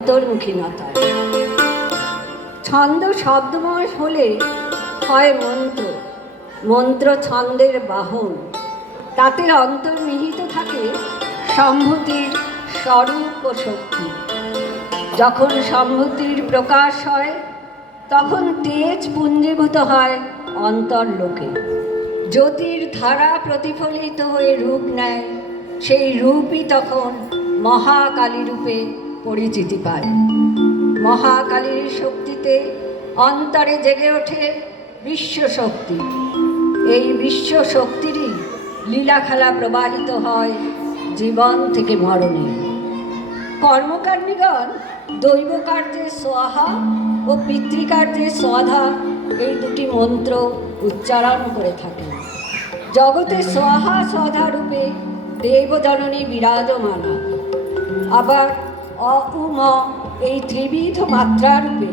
অন্তর্মুখীনতা। ছন্দ শব্দময় হলে হয় মন্ত্র, মন্ত্র ছন্দের বাহন। তাতে অন্তর্নিহিত থাকে সম্ভূতির স্বরূপ ও শক্তি। যখন সম্ভূতির প্রকাশ হয় তখন তেজ পুঞ্জীভূত হয় অন্তর্লোকে। জ্যোতির ধারা প্রতিফলিত হয়ে রূপ নেয়, সেই রূপই তখন মহাকালী রূপে পরিচিতি পায়। মহাকালীর শক্তিতে অন্তরে জেগে ওঠে বিশ্বশক্তি। এই বিশ্বশক্তিরই লীলাখেলা প্রবাহিত হয় জীবন থেকে মরণে। কর্মকাণ্ডিগণ দৈব কার্যে সোয়াহা ও পিতৃকার্যে স্বাধা এই দুটি মন্ত্র উচ্চারণ করে থাকেন। জগতে সোয়াহা স্বাধা রূপে দেবজননী বিরাজমানা, আবার অ উ ম এই ত্রিবিধ মাত্রা রূপে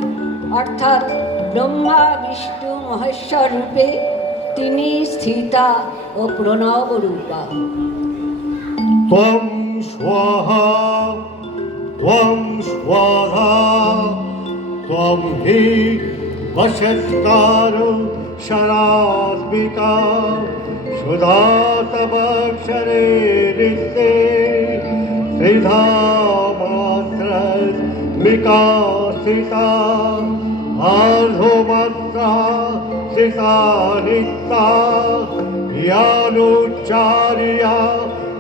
অর্থাৎ ব্রহ্মা বিষ্ণু মহেশ্বর রূপে তিনি স্থিতা ও প্রণব রূপা। ত্বং স্বাহা ত্বং স্বাহা ত্বং হি বশৎকার শরাত্মিকা সুধা তবক্ষরে নিত্যে ত্রিধা মাত্রা আর্ধমাত্রা সিতা নিত্যা ইয়ানুচ্চার্য়া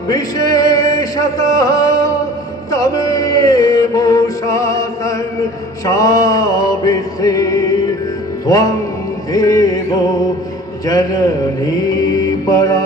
বিশেষতঃ তমেব শাসন সাবিত্রী ত্বং দেব জননী পরা।